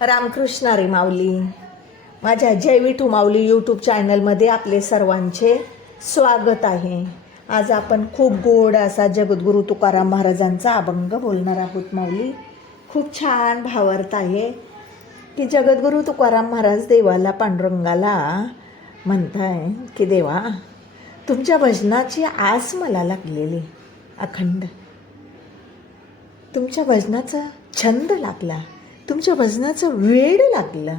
रामकृष्णारी माऊली. माझ्या जय विठू माऊली यूट्यूब चॅनलमध्ये आपले सर्वांचे स्वागत आहे. आज आपण खूप गोड असा जगद्गुरू तुकाराम महाराजांचा अभंग बोलणार आहोत माऊली. खूप छान भावार्थ आहे की जगद्गुरू तुकाराम महाराज देवाला पांडुरंगाला म्हणताय की देवा तुमच्या भजनाची आस मला लागलेली अखंड. तुमच्या भजनाचा छंद लागला. तुमच्या भजनाचं वेड लागलं.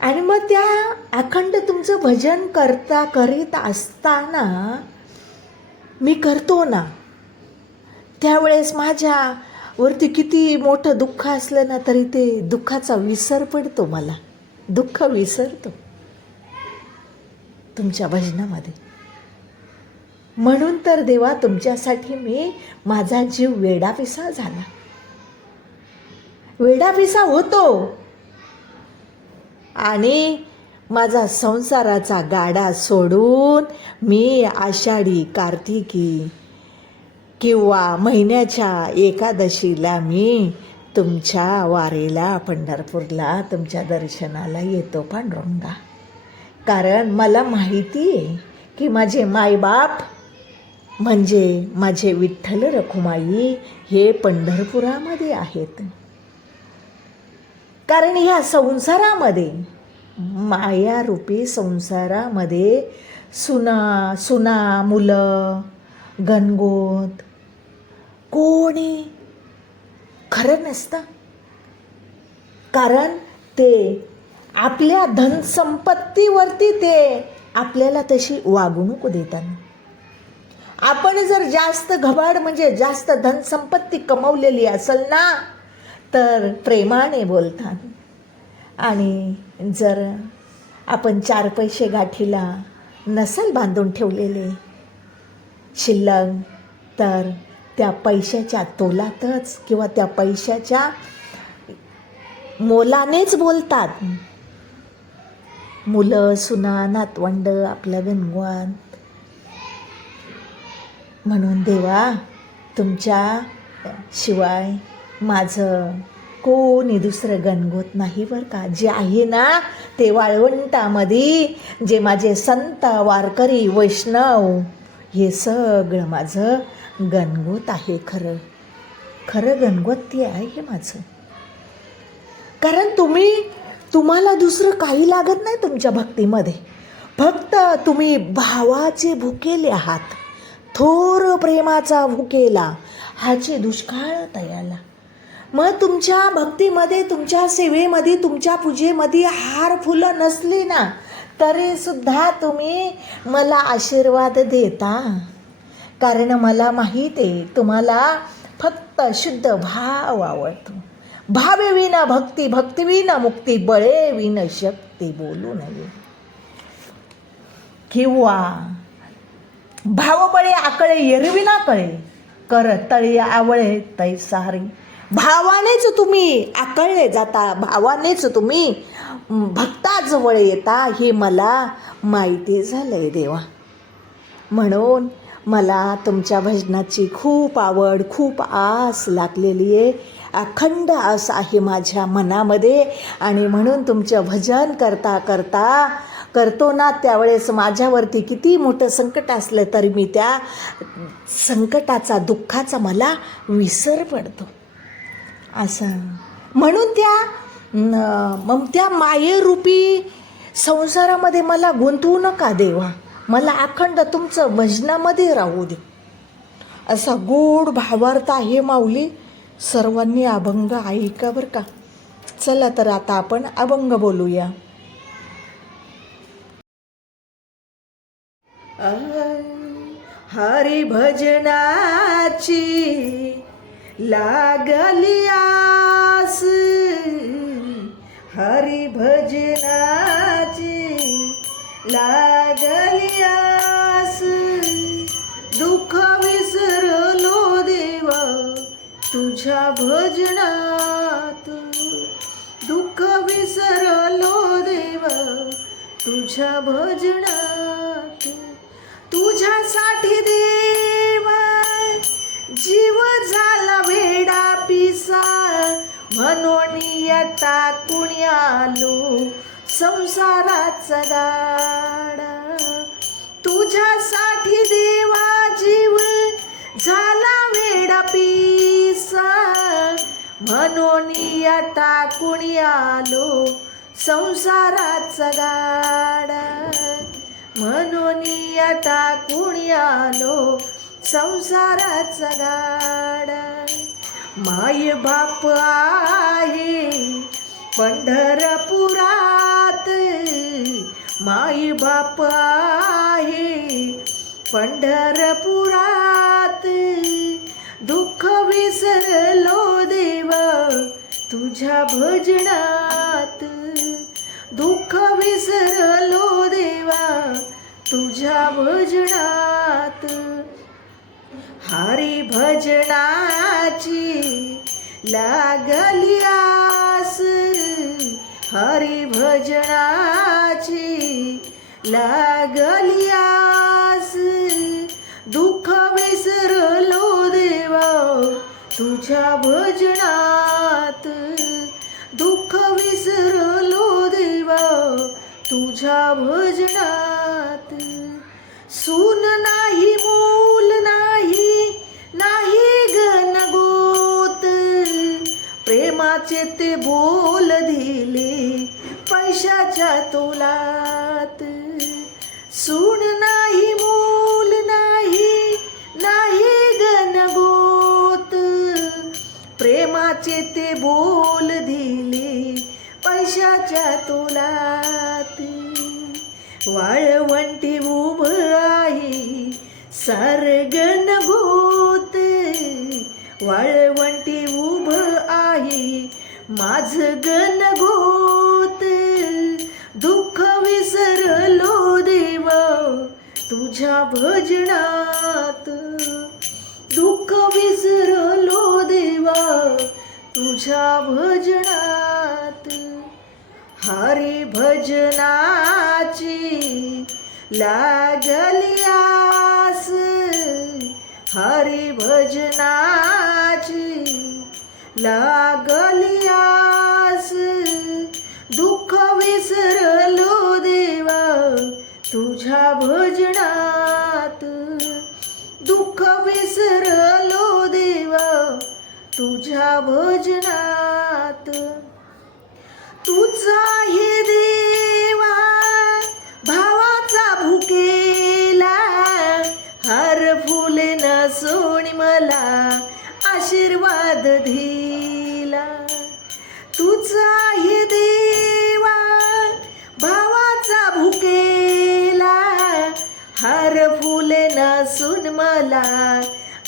आणि मग त्या अखंड तुमचं भजन करता करीत असताना मी करतो ना. त्यावेळेस माझ्यावरती किती मोठं दुःख असलं ना तरी ते दुःखाचा विसर पडतो मला. दुःख विसरतो. तुमच्या भजनामध्ये म्हणून तर देवा तुमच्यासाठी मी माझा जीव वेडापिसा झाला. वेडापिसा होतो. आणि माझा संसाराचा गाडा सोडून मी आषाढी कार्तिकी किंवा महिन्याच्या एकादशीला मी तुमच्या वारीला पंढरपूरला तुमच्या दर्शनाला येतो पांडुरंगा. कारण मला माहिती आहे की माझे मायबाप म्हणजे माझे विठ्ठल रखुमाई हे पंढरपुरामध्ये आहेत. कारण ह्या संसारामध्ये मायारूपी संसारामध्ये सुना सुना मुलं गणगोत कोणी खरं नसतं. कारण ते आपल्या धनसंपत्तीवरती ते आपल्याला तशी वागणूक देतात. आपण जर जास्त घबाड म्हणजे जास्त धनसंपत्ती कमवलेली असेल ना तर प्रेमाने बोलतात. आणि जर आपण चार पैसे गाठीला नसेल बांधून ठेवलेले शिल्लक तर त्या पैशाच्या तोलातच किंवा त्या पैशाच्या मोलानेच बोलतात. मुलं सुना नातवंड आपल्या गणगवान म्हणून देवा तुमच्या शिवाय माझं कोणी दुसरं गणगोत नाही बरं का? जे आहे ना ते वाळवंटामध्ये जे माझे संत वारकरी वैष्णव हे सगळं माझं गणगोत आहे खरं. खरं गणगोत ते आहे माझं. कारण तुम्ही तुम्हाला दुसरं काही लागत नाही तुमच्या भक्तीमध्ये. फक्त तुम्ही भावाचे भुकेले आहात. थोर प्रेमाचा भुकेला हाचे दुष्काळ तयाला. मग तुमच्या भक्तीमध्ये तुमच्या सेवेमध्ये तुमच्या पूजेमध्ये हार फुलं नसली ना तरी सुद्धा तुम्ही मला आशीर्वाद देता. कारण मला माहीत आहे तुम्हाला फक्त शुद्ध भाव आवडतो. भावे विना भक्ती भक्ती विना मुक्ती बळे विन शक्ती बोलू नये. किंवा भावबळे आकळे येरविना कळे कर तळी आवळे तै सारी भावानेच तुम्ही आकळले जाता भावानेच तुम्ही भक्ताजवळ येता हे मला माहिती झालंय देवा. म्हणून मला तुमच्या भजनाची खूप आवड खूप आस लागलेली आहे. अखंड आस आहे माझ्या मनामध्ये आणि म्हणून तुमचं भजन करता करता करतो ना त्यावेळेस माझ्यावरती किती मोठं संकट असलं तरी मी त्या संकटाचा दुःखाचा मला विसर पडतो. असं. म्हणून त्या मग त्या मायेरूपी संसारामध्ये मला गुंतवू नका देवा. मला अखंड तुमचं भजनामध्ये राहू दे. असा गोड भावार्थ आहे माऊली. सर्वांनी अभंग ऐका बरं का. चला तर आता आपण अभंग बोलूया. हरी भजनाची लागली भजनात दुःख विसरलो देवा तुझ्या भजनात तुझ्यासाठी देव जीव झाला वेडा पिसा म्हणून टाकून आलो संसाराचा गाडा तुझ्यासाठी देव म्हणून कुणी आलो? संसाराचा गाडा. म्हणून कुणी आलो? संसाराचा गाडा. माय बाप आहे पंढरपुरात. माई बाप आहे पंढरपुरात. दुःख विसरलो देवा तुझ्या भजनात. दुःख विसरलो देवा तुझ्या भजनात. हरी भजनाची लागली आस हरी भजनाची लागली आस तुझ्या भजनात दुःख विसरलो देवा तुझ्या भजनात सून नाही मूल नाही नाही गणगोत प्रेमाचे ते बोल दिले पैशाच्या तोलात. सून नाही माझ्या तोलात. वाळवंटी उभ आहे सारगन भूत वाळवंटी उभ आहे माझ गण भूत. दुःख विसरलो देव तुझ्या भजनात. दुःख विसरलो देवा तुझ्या भजनात. हरी भजनाची लागली आस. हरी भजनाची लागली आस. दुःख विसरलो देवा तुझ्या भजनात. दुःख विसरलो देवा तुझ्या भजनात. तुझा हे देवा भावाचा भुकेला हर फुल सोणी मला आशीर्वाद दिला. तुझा हे देवा भावाचा भुकेला हर फुल सुन मला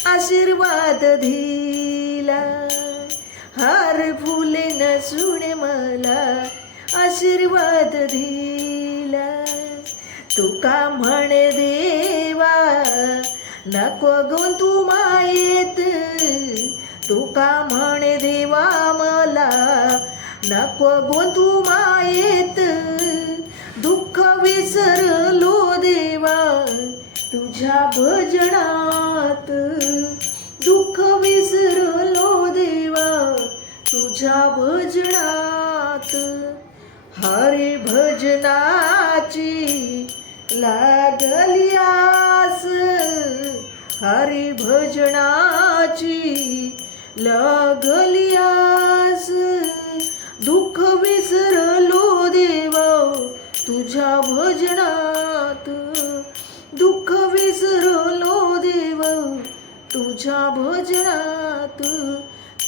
आशीर्वाद दिला. हार फुले नसून मला आशीर्वाद दिला. तुका म्हण देवा नको गुण तू मायेत. तुका म्हण देवा मला नको गुण तू मायेत. दुःख विसरलो देवा तुझ्या भजनात तुझ्या भजनात हरे भजनाची लागली आस. हरे भजनाची लागली आस. दुःख विसरलो देवा तुझ्या भजनात. दुःख विसरलो देव तुझ्या भजनात.